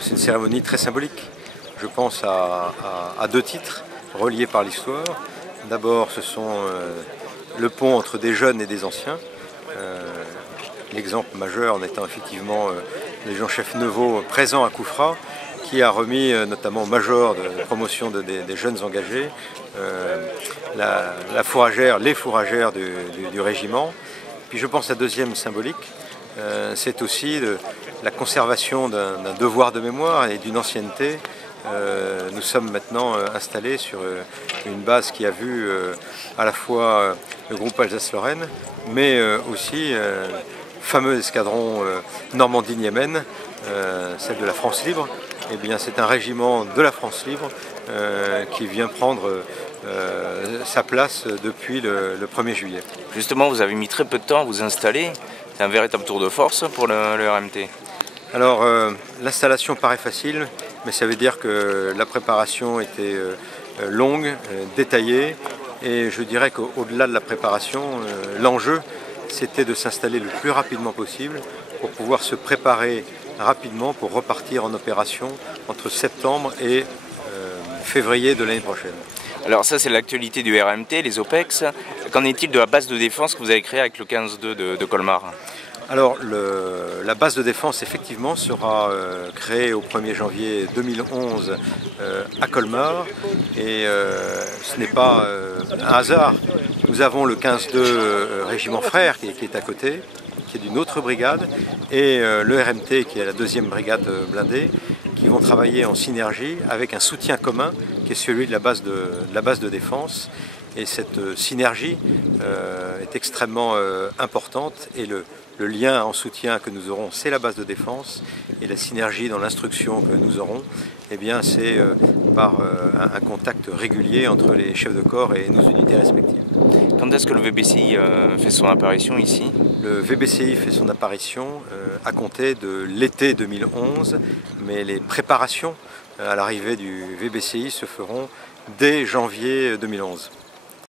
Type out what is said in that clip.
C'est une cérémonie très symbolique. Je pense à deux titres reliés par l'histoire. D'abord, ce sont le pont entre des jeunes et des anciens. L'exemple majeur en étant effectivement le Jean-Chef Neveu présent à Koufra, qui a remis notamment au major de promotion des jeunes engagés les fourragères du régiment. Puis je pense à deuxième symbolique, c'est aussi la conservation d'un devoir de mémoire et d'une ancienneté. Nous sommes maintenant installés sur une base qui a vu à la fois le groupe Alsace-Lorraine, mais aussi le fameux escadron Normandie-Niemen, celle de la France libre. Eh bien, c'est un régiment de la France libre qui vient prendre sa place depuis le 1er juillet. Justement, vous avez mis très peu de temps à vous installer. C'est un véritable tour de force pour le RMT. Alors, l'installation paraît facile, mais ça veut dire que la préparation était longue, détaillée, et je dirais qu'au-delà de la préparation, l'enjeu, c'était de s'installer le plus rapidement possible pour pouvoir se préparer rapidement pour repartir en opération entre septembre et février de l'année prochaine. Alors ça, c'est l'actualité du RMT, les OPEX. Qu'en est-il de la base de défense que vous avez créée avec le 15-2 de Colmar? Alors, la base de défense, effectivement, sera créée au 1er janvier 2011 à Colmar. Et ce n'est pas un hasard. Nous avons le 15-2 régiment frère qui est à côté, qui est d'une autre brigade, et le RMT, qui est la deuxième brigade blindée, qui vont travailler en synergie avec un soutien commun, qui est celui de la base de défense. Et cette synergie est extrêmement importante, et le lien en soutien que nous aurons, c'est la base de défense, et la synergie dans l'instruction que nous aurons, eh bien, c'est par un contact régulier entre les chefs de corps et nos unités respectives. Quand est-ce que le VBCI fait son apparition ici? Le VBCI fait son apparition à compter de l'été 2011, mais les préparations à l'arrivée du VBCI se feront dès janvier 2011.